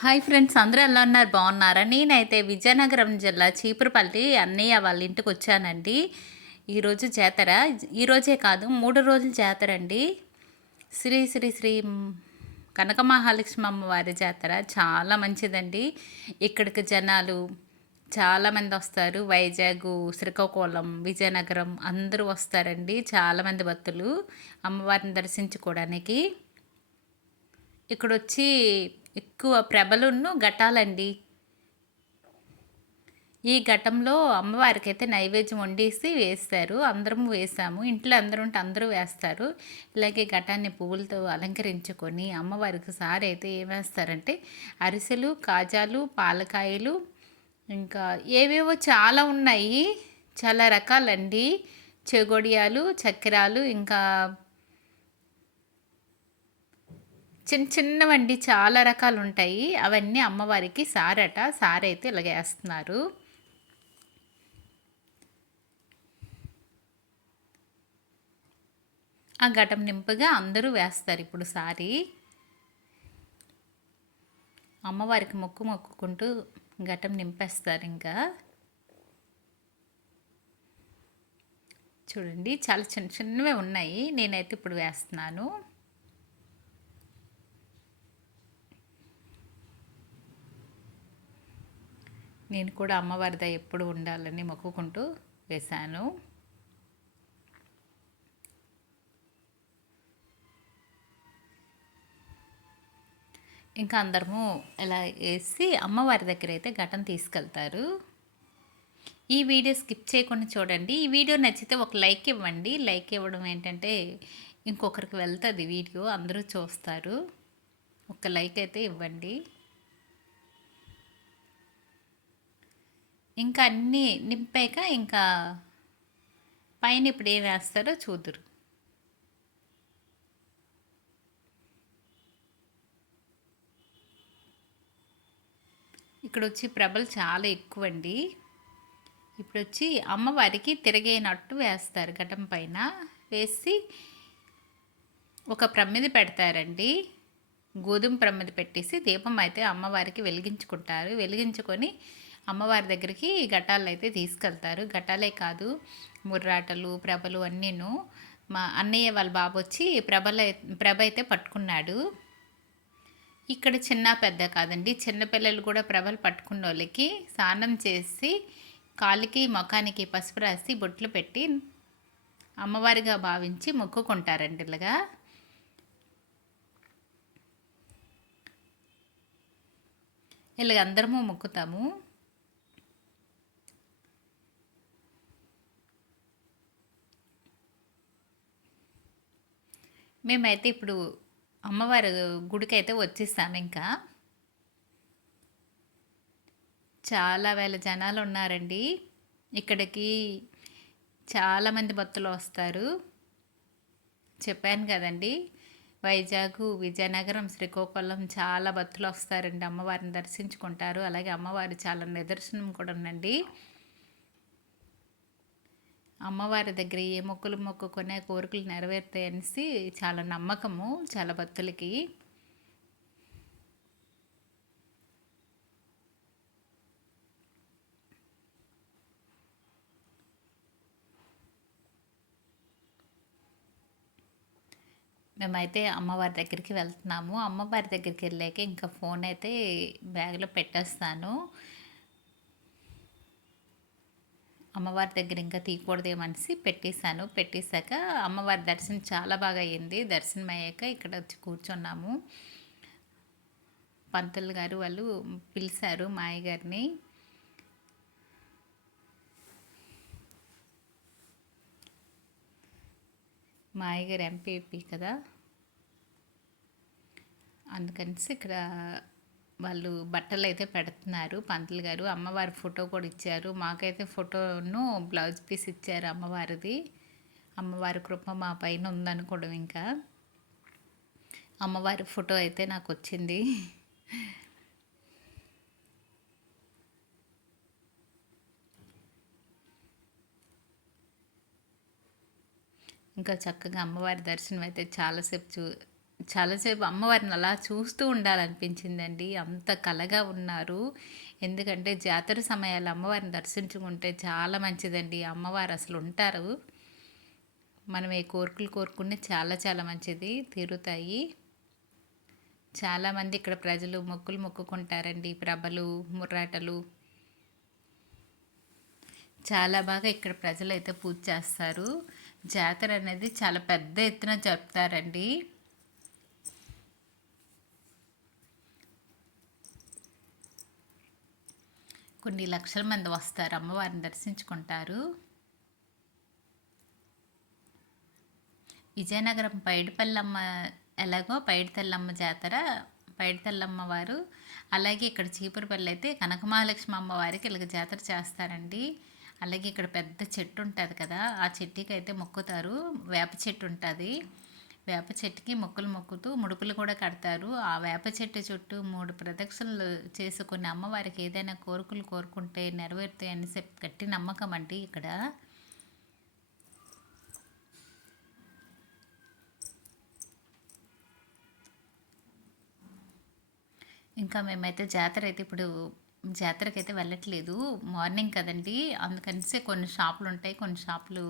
Hi friends అందరూ ఎలా ఉన్నారు? బాగున్నారా? నేనైతే విజయనగరం జిల్లా చీపురుపల్లి అన్నయ్య వాళ్ళ ఇంటికి వచ్చానండి. ఈరోజు జాతర. ఈరోజే కాదు మూడు రోజులు జాతర అండి. శ్రీ శ్రీ శ్రీ కనక మహాలక్ష్మి అమ్మవారి జాతర. చాలా మంచిదండి. ఇక్కడికి జనాలు చాలామంది వస్తారు. వైజాగ్ శ్రీకాకుళం విజయనగరం అందరూ వస్తారండి. చాలామంది భక్తులు అమ్మవారిని దర్శించుకోవడానికి. ఇక్కడ వచ్చి ఎక్కువ ప్రభలున్ను ఘటాలండి. ఈ ఘటంలో అమ్మవారికి అయితే నైవేద్యం వండేసి వేస్తారు. అందరం వేసాము. ఇంట్లో అందరూ ఉంటే అందరూ వేస్తారు. ఇలాగే ఘటాన్ని పువ్వులతో అలంకరించుకొని అమ్మవారికి సారి అయితే ఏం వేస్తారంటే అరిసెలు కాజాలు పాలకాయలు ఇంకా ఏవేవో చాలా ఉన్నాయి. చాలా రకాలండి. చెగొడియాలు చక్కెరాలు ఇంకా చిన్న చిన్నవండి చాలా రకాలు ఉంటాయి అవన్నీ అమ్మవారికి సారట. సారైతే ఇలాగేస్తున్నారు ఆ ఘటం నింపుగా అందరూ వేస్తారు ఇప్పుడు సారీ. అమ్మవారికి మొక్కు మొక్కుకుంటూ ఘటం నింపేస్తారు ఇంకా. చూడండి చాలా చిన్న చిన్నవే ఉన్నాయి. నేనైతే ఇప్పుడు వేస్తున్నాను. నేను కూడా అమ్మవారిద ఎప్పుడు ఉండాలని మొక్కుకుంటూ వేశాను. ఇంకా అందరము ఇలా వేసి అమ్మవారి దగ్గర అయితే ఘటన తీసుకెళ్తారు. ఈ వీడియో స్కిప్ చేయకుండా చూడండి. ఈ వీడియో నచ్చితే ఒక లైక్ ఇవ్వండి. లైక్ ఇవ్వడం ఏంటంటే ఇంకొకరికి వెళ్తుంది వీడియో. అందరూ చూస్తారు. ఒక లైక్ అయితే ఇవ్వండి. ఇంకా అన్నీ నింపాక ఇంకా పైన ఇప్పుడు ఏం వేస్తారో చూదురు. ఇక్కడ వచ్చి ప్రభలు చాలా ఎక్కువ అండి ఇప్పుడు వచ్చి అమ్మవారికి తిరిగేనట్టు వేస్తారు ఘటం పైన. వేసి ఒక ప్రమ్మిది పెడతారండి. గోధుమ ప్రమ్మిది పెట్టేసి దీపం అయితే అమ్మవారికి వెలిగించుకుంటారు. వెలిగించుకొని అమ్మవారి దగ్గరికి ఘటాలు అయితే తీసుకెళ్తారు. ఘటాలే కాదు ముర్రాటలు ప్రభలు అన్నీను. మా అన్నయ్య వాళ్ళ బాబు వచ్చి ప్రభల ప్రభ అయితే పట్టుకున్నాడు. ఇక్కడ చిన్న పెద్ద కాదండి చిన్నపిల్లలు కూడా ప్రభలు పట్టుకున్న వాళ్ళకి స్నానం చేసి కాలికి ముఖానికి పసుపు రాసి బొట్లు పెట్టి అమ్మవారిగా భావించి మొక్కుకుంటారండి ఇలాగా. ఇలాగ అందరము మొక్కుతాము. మేమైతే ఇప్పుడు అమ్మవారు గుడికి అయితే వచ్చేసాము ఇంకా. చాలా వేల జనాలు ఉన్నారండి. ఇక్కడికి చాలామంది భక్తులు వస్తారు. చెప్పాను కదండి వైజాగ్ విజయనగరం శ్రీకాకుళం చాలా భక్తులు వస్తారండి. అమ్మవారిని దర్శించుకుంటారు. అలాగే అమ్మవారి చాలా నిదర్శనం కూడా ఉందండి. అమ్మవారి దగ్గర ఏ మొక్కలు మొక్కుకునే కోరికలు నెరవేరుతాయనేసి చాలా నమ్మకము చాలా భక్తులకి. మేమైతే అమ్మవారి దగ్గరికి వెళ్తున్నాము. అమ్మవారి దగ్గరికి వెళ్ళాక ఇంకా ఫోన్ అయితే బ్యాగ్లో పెట్టేస్తాను. అమ్మవారి దగ్గర ఇంకా తీయకూడదేమనిసి పెట్టేశాను. పెట్టేశాక అమ్మవారి దర్శనం చాలా బాగా అయ్యింది దర్శనం అయ్యాక ఇక్కడ వచ్చి కూర్చున్నాము. పంతులు గారు వాళ్ళు పిలిచారు మాయ గారిని. మాయ గారు ఎంపీపీ కదా. అందుకనిసి ఇక్కడ వాళ్ళు బట్టలు అయితే పెడుతున్నారు పంతులు గారు. అమ్మవారి ఫోటో కూడా ఇచ్చారు. మాకైతే ఫోటోను బ్లౌజ్ పీస్ ఇచ్చారు అమ్మవారిది. అమ్మవారి కృప మా పైన ఉందనుకోవడం ఇంకా. అమ్మవారి ఫోటో అయితే నాకు వచ్చింది. ఇంకా చక్కగా అమ్మవారి దర్శనం అయితే చాలాసేపు చూ చాలాసేపు అమ్మవారిని అలా చూస్తూ ఉండాలనిపించిందండి. అంత కలగా ఉన్నారు. ఎందుకంటే జాతర సమయాల్లో అమ్మవారిని దర్శించుకుంటే చాలా మంచిదండి. అమ్మవారు అసలు ఉంటారు. మనం ఏ కోరికలు కోరుకుంటే చాలా చాలా మంచిది తీరుతాయి. చాలామంది ఇక్కడ ప్రజలు మొక్కులు మొక్కుకుంటారండి. ప్రభలు ముర్రాటలు. చాలా బాగా ఇక్కడ ప్రజలు అయితే పూజ చేస్తారు. జాతర అనేది చాలా పెద్ద ఎత్తున జరుపుతారండి. కొన్ని లక్షల మంది వస్తారు. అమ్మవారిని దర్శించుకుంటారు. విజయనగరం పైడిపల్లమ్మ ఎలాగో పైడితల్లమ్మ జాతర పైడితల్లమ్మ వారు అలాగే ఇక్కడ చీపురుపల్లి అయితే కనకమహాలక్ష్మి అమ్మవారికి ఇలాగ జాతర చేస్తారండి. అలాగే ఇక్కడ పెద్ద చెట్టు ఉంటుంది కదా ఆ చెట్టుకి అయితే మొక్కుతారు. వేప చెట్టు ఉంటుంది. వేప చెట్టుకి మొక్కులు మొక్కుతూ ముడుపులు కూడా కడతారు. ఆ వేప చెట్టు చుట్టూ మూడు ప్రదక్షిణలు చేసుకుని అమ్మవారికి ఏదైనా కోరికలు కోరుకుంటే నెరవేరుతాయని చెప్పి గట్టి నమ్మకం అండి ఇక్కడ. ఇంకా మేమైతే జాతర అయితే ఇప్పుడు జాతరకి అయితే వెళ్ళట్లేదు. మార్నింగ్ కదండి. అందుకనిసే కొన్ని షాపులు ఉంటాయి. కొన్ని షాపులు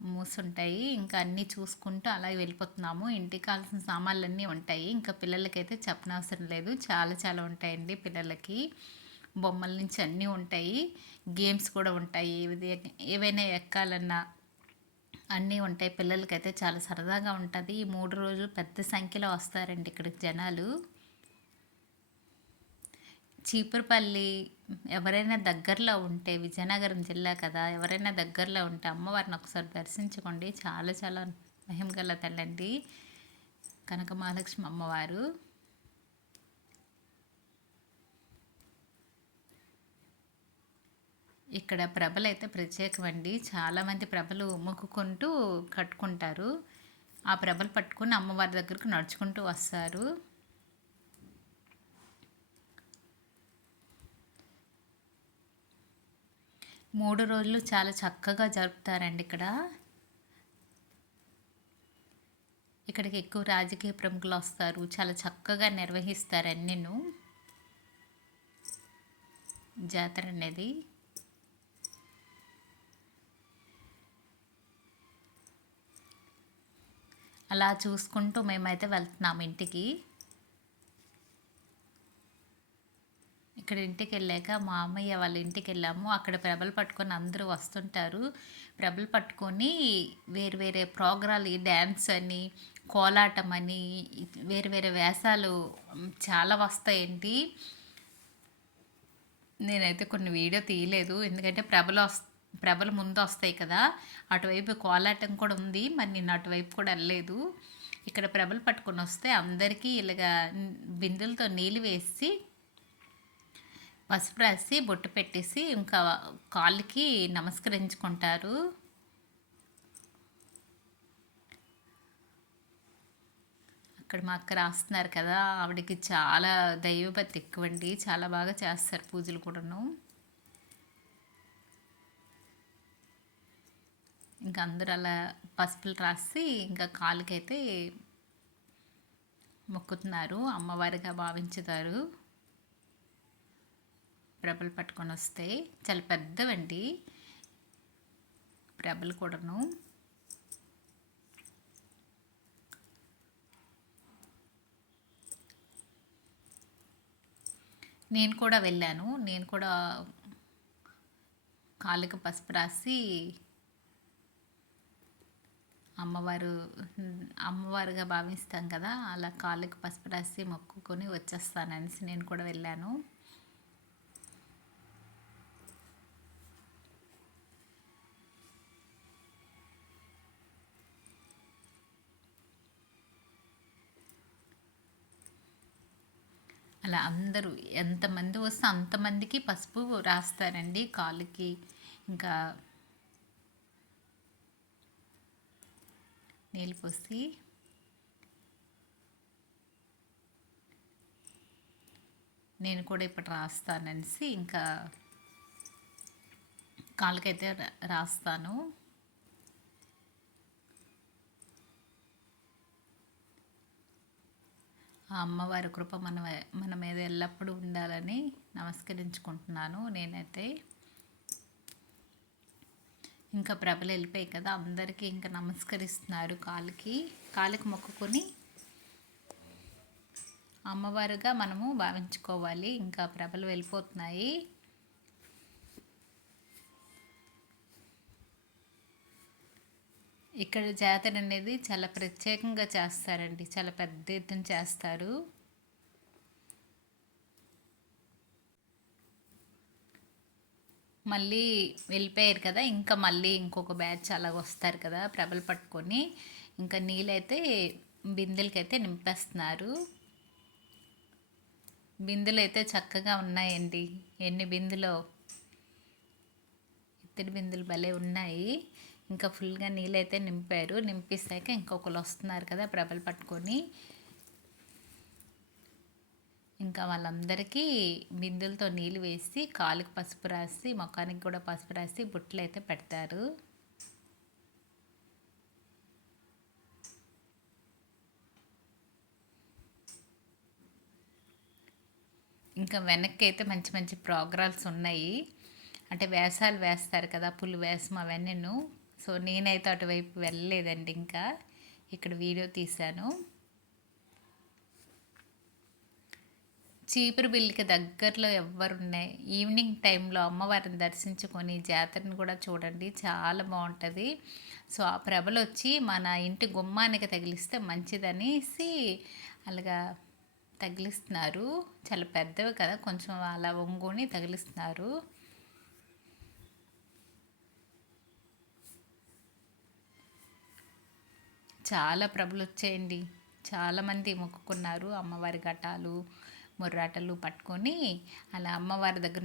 మూసుంటాయి. ఇంకా అన్నీ చూసుకుంటూ అలాగే వెళ్ళిపోతున్నాము. ఇంటికి కావాల్సిన సామాన్లు అన్నీ ఉంటాయి. ఇంకా పిల్లలకైతే చెప్పనవసరం లేదు. చాలా చాలా ఉంటాయండి పిల్లలకి. బొమ్మల నుంచి అన్నీ ఉంటాయి. గేమ్స్ కూడా ఉంటాయి. ఏవైనా ఎక్కాలన్నా అన్నీ ఉంటాయి. పిల్లలకైతే చాలా సరదాగా ఉంటుంది. ఈ మూడు రోజులు పెద్ద సంఖ్యలో వస్తారండి ఇక్కడికి జనాలు. చీపురుపల్లి ఎవరైనా దగ్గరలో ఉంటే విజయనగరం జిల్లా కదా ఎవరైనా దగ్గరలో ఉంటే అమ్మవారిని ఒకసారి దర్శించుకోండి. చాలా చాలా మహిమ గల తల్లండి. కనక మహాలక్ష్మి అమ్మవారు. ఇక్కడ ప్రభలు అయితే ప్రత్యేకమండి. చాలామంది ప్రభలు మొక్కుకుంటూ కట్టుకుంటారు. ఆ ప్రభలు పట్టుకుని అమ్మవారి దగ్గరకు నడుచుకుంటూ వస్తారు. మూడు రోజులు చాలా చక్కగా జరుపుతారండి ఇక్కడ. ఇక్కడికి ఎక్కువ రాజకీయ ప్రముఖులు వస్తారు. చాలా చక్కగా నిర్వహిస్తారు అన్నీను. జాతర అనేది. అలా చూసుకుంటూ మేమైతే వెళ్తున్నాము ఇంటికి. ఇక్కడ ఇంటికి వెళ్ళాక మా అమ్మయ్య వాళ్ళ ఇంటికి వెళ్ళాము అక్కడ ప్రభలు పట్టుకొని అందరూ వస్తుంటారు. ప్రభలు పట్టుకొని వేరు వేరే ప్రోగ్రాలు డ్యాన్స్ అని కోలాటం అని వేరు వేరే వేషాలు చాలా వస్తాయండి. నేనైతే కొన్ని వీడియో తీయలేదు. ఎందుకంటే ప్రభలు వస్ ప్రభలు ముందు వస్తాయి కదా. అటువైపు కోలాటం కూడా ఉంది. మరి నేను అటువైపు కూడా వెళ్ళలేదు. ఇక్కడ ప్రభలు పట్టుకొని వస్తే అందరికీ ఇలాగా బిందులతో నీళ్ళు వేసి పసుపు రాసి బొట్టు పెట్టేసి ఇంకా కాళ్ళకి నమస్కరించుకుంటారు. అక్కడ మా అక్క రాస్తున్నారు కదా ఆవిడకి చాలా దైవభక్తి ఎక్కువండి. చాలా బాగా చేస్తారు పూజలు కూడాను. ఇంకా అందరూ అలా పసుపులు రాసి ఇంకా కాలుకైతే మొక్కుతున్నారు అమ్మవారిగా భావించుతారు. ప్రభలు పట్టుకొని వస్తే చాలా పెద్దవండి. ప్రభలు కూడాను. నేను కూడా వెళ్ళాను. నేను కూడా కాళ్ళకి పసుపు రాసి అమ్మవారు అమ్మవారుగా భావిస్తాం కదా అలా కాళ్ళకి పసుపు రాసి మొక్కుకొని వచ్చేస్తాననేసి నేను కూడా వెళ్ళాను. అలా అందరూ ఎంతమంది వస్తే అంతమందికి పసుపు రాస్తారండి కాలుకి. ఇంకా నీళ్ళు పోసి నేను కూడా ఇప్పుడు రాస్తాననేసి ఇంకా కాళ్ళకైతే రాస్తాను. ఆ అమ్మవారి కృప మన మన మీద ఎల్లప్పుడూ ఉండాలని నమస్కరించుకుంటున్నాను నేనైతే. ఇంకా ప్రభలు వెళ్ళిపోయాయి కదా అందరికీ ఇంకా నమస్కరిస్తున్నారు కాలుకి కాలుకి మొక్కుకొని. అమ్మవారుగా మనము భావించుకోవాలి ఇంకా ప్రభలు వెళ్ళిపోతున్నాయి. ఇక్కడ జాతర అనేది చాలా ప్రత్యేకంగా చేస్తారండి. చాలా పెద్ద ఎత్తున చేస్తారు. మళ్ళీ వెళ్ళిపోయారు కదా ఇంకా మళ్ళీ ఇంకొక బ్యాచ్ అలా వస్తారు కదా ప్రభలు పట్టుకొని. ఇంకా నీళ్ళైతే బిందెలకైతే నింపేస్తున్నారు. బిందులు అయితే చక్కగా ఉన్నాయండి. ఎన్ని బిందులో? ఇత్తడి బిందులు భలే ఉన్నాయి. ఇంకా ఫుల్గా నీళ్ళు అయితే నింపారు. నింపిస్తాక ఇంకొకరు వస్తున్నారు కదా ప్రభలు పట్టుకొని. ఇంకా వాళ్ళందరికీ బిందులతో నీళ్ళు వేసి కాలుకి పసుపు రాసి ముఖానికి కూడా పసుపు రాసి బుట్టలు అయితే పెడతారు. ఇంకా వెనక్కి అయితే మంచి మంచి ప్రోగ్రామ్స్ ఉన్నాయి. అంటే వేసాలు వేస్తారు కదా పులి వేసం అవన్నీ సో నేనైతే అటువైపు వెళ్ళలేదండి ఇంకా. ఇక్కడ వీడియో తీశాను. చీపురు బిల్లుకి దగ్గరలో ఎవరున్నాయి ఈవినింగ్ టైంలో అమ్మవారిని దర్శించుకొని జాతరని కూడా చూడండి. చాలా బాగుంటుంది. సో ఆ ప్రభలు వచ్చి మన ఇంటి గుమ్మానికి తగిలిస్తే మంచిదనేసి అలాగా తగిలిస్తున్నారు. చాలా పెద్దవి కదా కొంచెం అలా వంగుని తగిలిస్తున్నారు. చాలా ప్రభులు వచ్చాయండి చాలామంది మొక్కుకున్నారు. అమ్మవారి ఘటాలు ముర్రాటలు పట్టుకొని అలా అమ్మవారి దగ్గర